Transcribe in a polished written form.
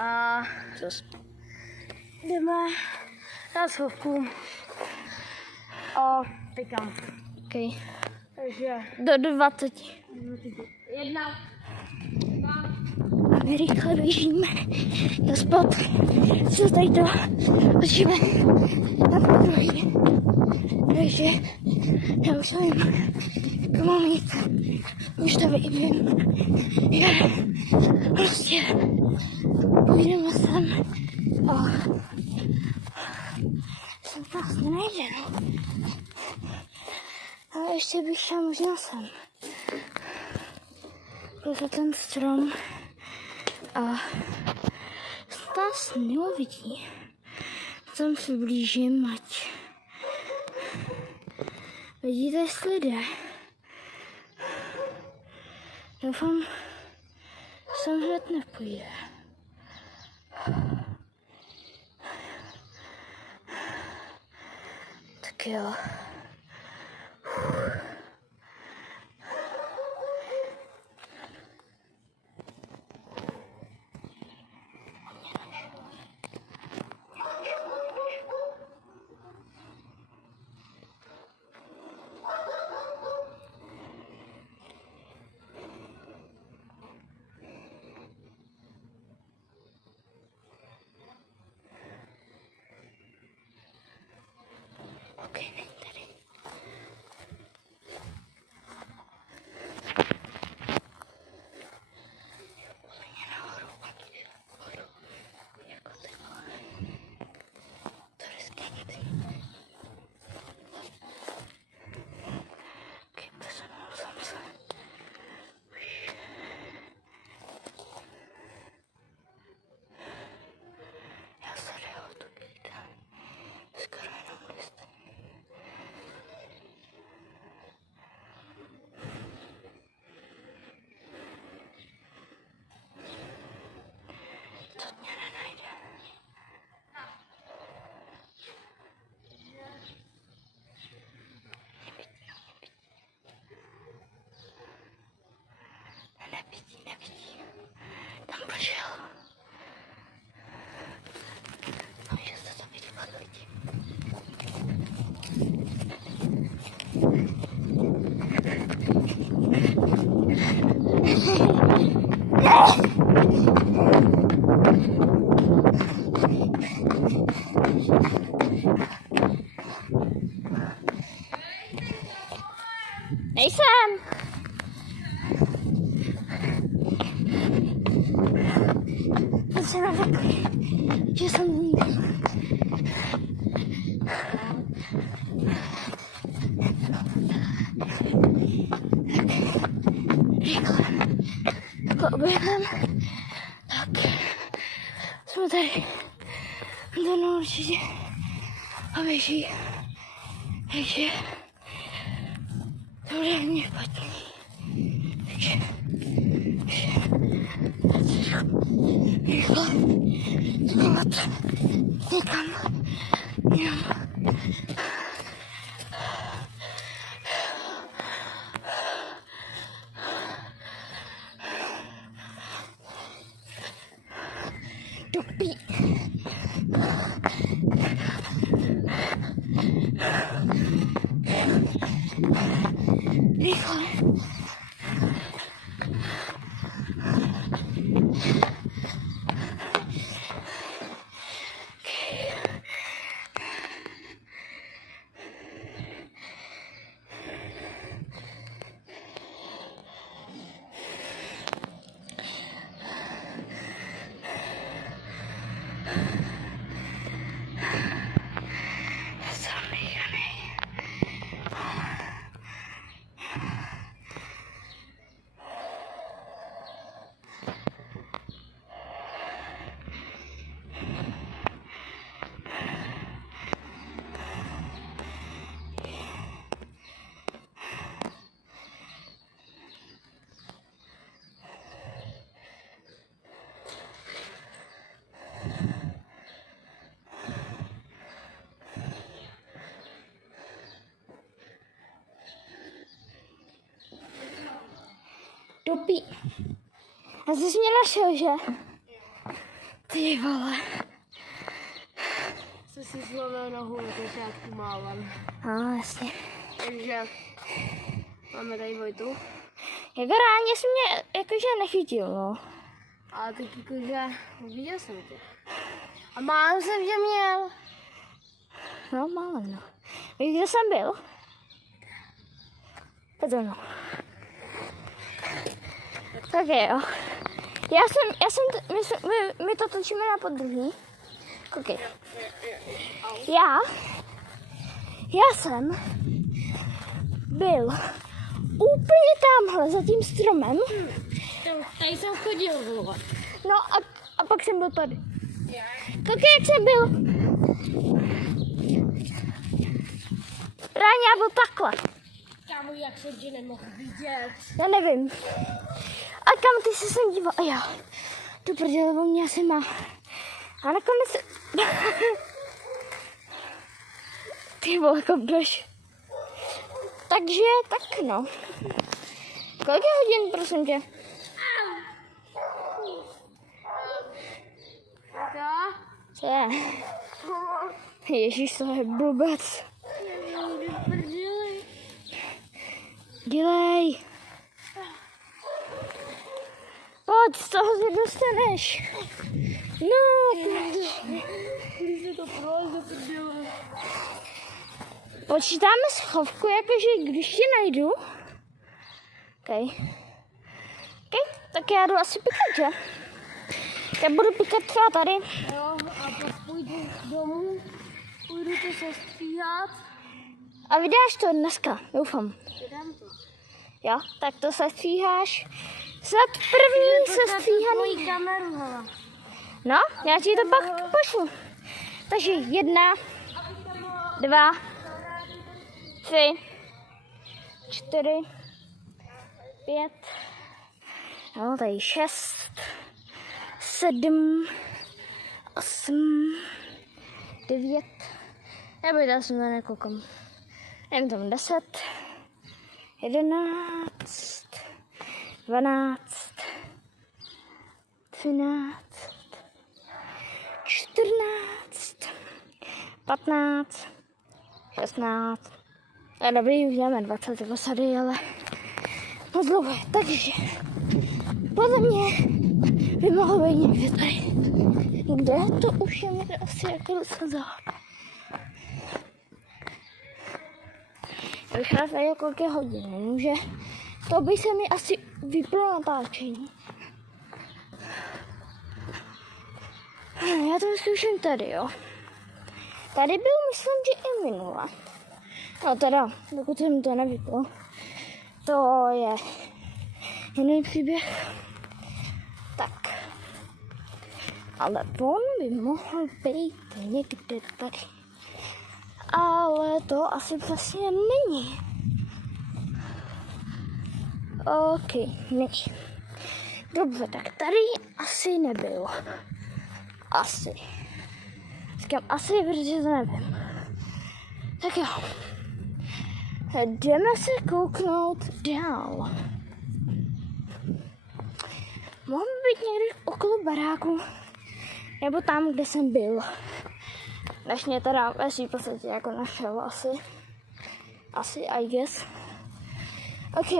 A jdeme na shovku. A pěkám. Okay. Takže Do 20. 1, 2. A my rychle běžíme do spod. Co tady to točíme na podruhý. Takže já už nevím, jak mám jít. Už to vím, že prostě půjdeme sem a sem to vlastně nejde, no. Ale ještě bych šel možná sem. Za ten strom a to asi neuvidí. Tam se blížím, ať vidíte, jestli jde. Doufám, sem hned nepůjde. Tak jo. Okay, tady. Úplně nahoru. Jako takhle. To riskantní. Okay, posunul jsem se. Já se jdu tu kyta. Skoro jenom listy. To mě nenajde. Nevidí. Tam prošel. No, že se to vidí pak lidi. Nejsem. To se neřekli, že jsem nikdy. Rychle. Takhle oběhneme. Tak. Jsme tady. Ten určitě. A běží. Takže to bude hodně špatný. Takže rychle zvolat někam jinam. Dopí. Rychle. Dopí. A jsi mě našel, že? Ty vole. Jsem si zlomil nohu na začátku málem. No, jasně. Takže máme tady Vojtu. Jako reálně jsi mě jakože nechytil, no. A teď jakože viděl jsem tě. A málem jsem tě měl. No, málem, no. Víš, kde jsem byl? Pojď no. Tak jo. My to točíme na podruhý. Koukej. Já jsem byl úplně tamhle za tím stromem. Tady jsem chodil, vole. No a pak jsem byl tady. Koukej, jak jsem byl. Ráně já byl takhle. Kámo, jak jsem tě nemohl vidět. Já nevím. A kam ty se sem díval? A já. Tu prdele, on mě asi má. A nakonec... Ty vole, kopneš. Takže, tak no. Kolik je hodin, prosím tě? Co je? Ježíš, to je blbec. Dělej. Pojď, z toho se dostaneš. No, Když se to proleze, prdele. počítáme schovku, jakože když tě najdu. OK, tak já jdu asi pikat, že? Já budu pikat třeba tady. Jo, a pak půjdu domů, půjdu to sestříhat. A vydáš to dneska, doufám. Vydám to. Jo, tak to sestříháš. Snad první sestříhaný. Moji kameru, hele. No, já ti to pak pošlu. Takže 1, 2, 3, 4, 5, no tady 6, 7, 8, 9, nebo já jsem to nekoukám. Jdem tam 10, 11, 12, 13, 14, 15, 16. A dobrý, už máme 20 posady, ale moc dlouho. Takže podle mě by mohlo být někde tady. Kde? To už je někde asi jako docela záhod. Já bych rád věděl, kolik je hodin, jenomže to by se mi asi vyplo natáčení. Já to zkouším tady, jo. Tady byl, myslím, že i minule. No teda, dokud se mi to nevyplo. To je jiný příběh. Tak. Ale on by mohl být někde tady. Ale to asi přesně není. OK, není. Dobře, tak tady asi nebyl. Asi. Říkám asi, protože to nevím. Tak jo. Jdeme se kouknout dál. Mohl by být někde okolo baráku. Nebo tam, kde jsem byl. Než mě teda ve svým podstatě jako našel asi. Asi, I guess. OK.